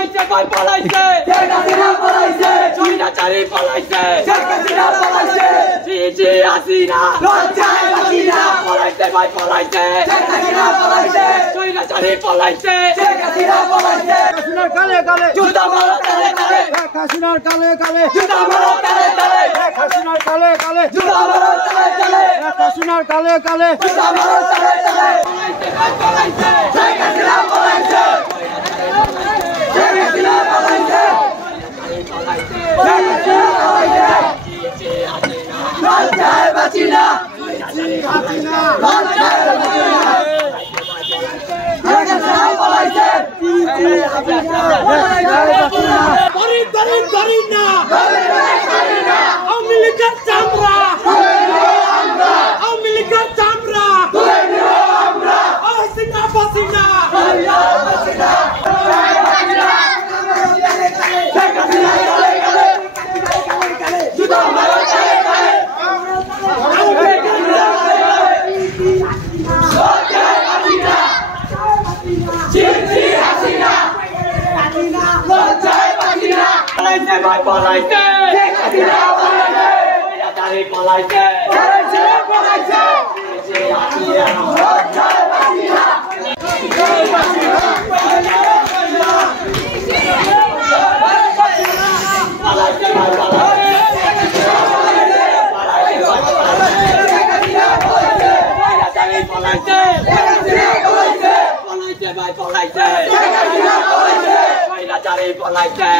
পলাইছে ভাই পলাইছে শেখ হাসিনা পলাইছে স্বৈরাচারী পলাইছে শেখ হাসিনা পলাইছে জি হাসিনা লজ্জায় বাঁচি না পলাইছে ভাই পলাইছে শেখ হাসিনা পলাইছে স্বৈরাচারী পলাইছে শেখ হাসিনা পলাইছে হাসিনার কালে কালে জুতা মারো তালে তালে শেখ হাসিনার কালে কালে জুতা মারো তালে তালে শেখ হাসিনার কালে কালে জুতা মারো তালে তালে শেখ হাসিনার কালে কালে জুতা মারো তালে তালে পলাইছে শেখ হাসিনা পলাইছে শেখ হাসিনা পলাইছে শেখ হাসিনা পলাইছে লজ্জায় বাঁচি না লজ্জায় বাঁচি না শেখ হাসিনা পলাইছে ধরি না আওয়ামী লীগের চামড়া আওয়ামী লীগের চামড়া হাসিনা ফাসিনা শেখ হাসিনা কালে কালে জুতা মারো তালে তালে লজ্জায় বাঁচি না জি হাসিনা লজ্জায় বাঁচি না পলাইছে ভাই পলাইছে শেখ হাসিনা পলাইছে স্বৈরাচারী পলাইছে শেখ হাসিনা পলাইছে লজ্জায় বাঁচি না পলাইছে ভাই পলাইছে স্বৈরাচারী পলাইছে পলাইছে ভাই পলাইছে স্বৈরাচারী পলাইছে